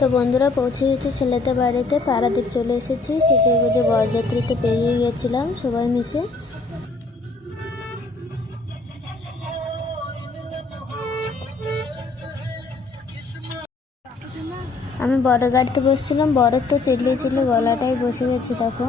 তো বন্ধুরা পৌঁছে গেছি ছেলেদের বাড়িতে, পারাদ্বীপ চলে এসেছি। সেজে গুজে বরযাত্রীতে পেরিয়ে গিয়েছিলাম সবাই মিশে। আমি বড় গাড়িতে বসছিলাম, বরের তো চিল্লিয়েছিল, গলাটাই বসে গেছে দেখো।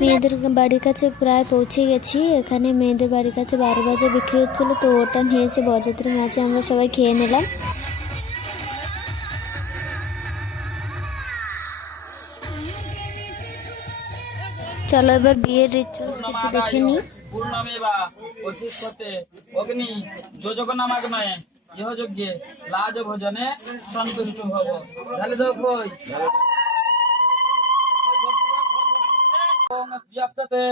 মেয়েদের বাড়ির কাছে প্রায় পৌঁছে গেছি। এখানে মেয়েদের বাড়ির কাছে 12 বাজে বিক্রি হচ্ছিলো, তো ওটা নিয়ে এসে বরযাত্রীর মাঝে আমরা সবাই খেয়ে নিলাম। চলো এবার বিয়ের রিচুয়ালস কিছু দেখে নি। পূর্ণমেবা অশিষ্যতে অগ্নি যোজকনামাগমে ইহ যজ্ঞে লাজ ভোজনে সন্তুষ্ট ভব। তাহলে তো কই ব্যস্ততে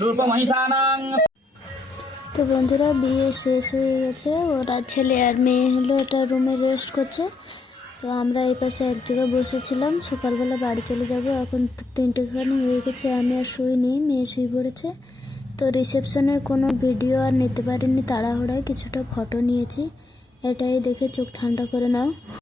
রূপমহিষানাং। তো বন্ধুরা বিয়ে শেষ হয়ে গেছে, ওরা ছেলে আর মেয়ে হলো এটা রুমে রেস্ট করছে। তো আমরা এই পাশে এক জায়গায় বসেছিলাম, সকালবেলা বাড়ি চলে যাব। এখন 3টেখানি হয়ে গেছে, আমি আর শুইনি, মেয়ে শুয়ে পড়েছে। তো রিসেপশনের কোনো ভিডিও আর নিতে পারিনি, তাড়াহুড়ায় কিছুটা ফটো নিয়েছি। এটাই দেখে চোখ ঠান্ডা করে নাও।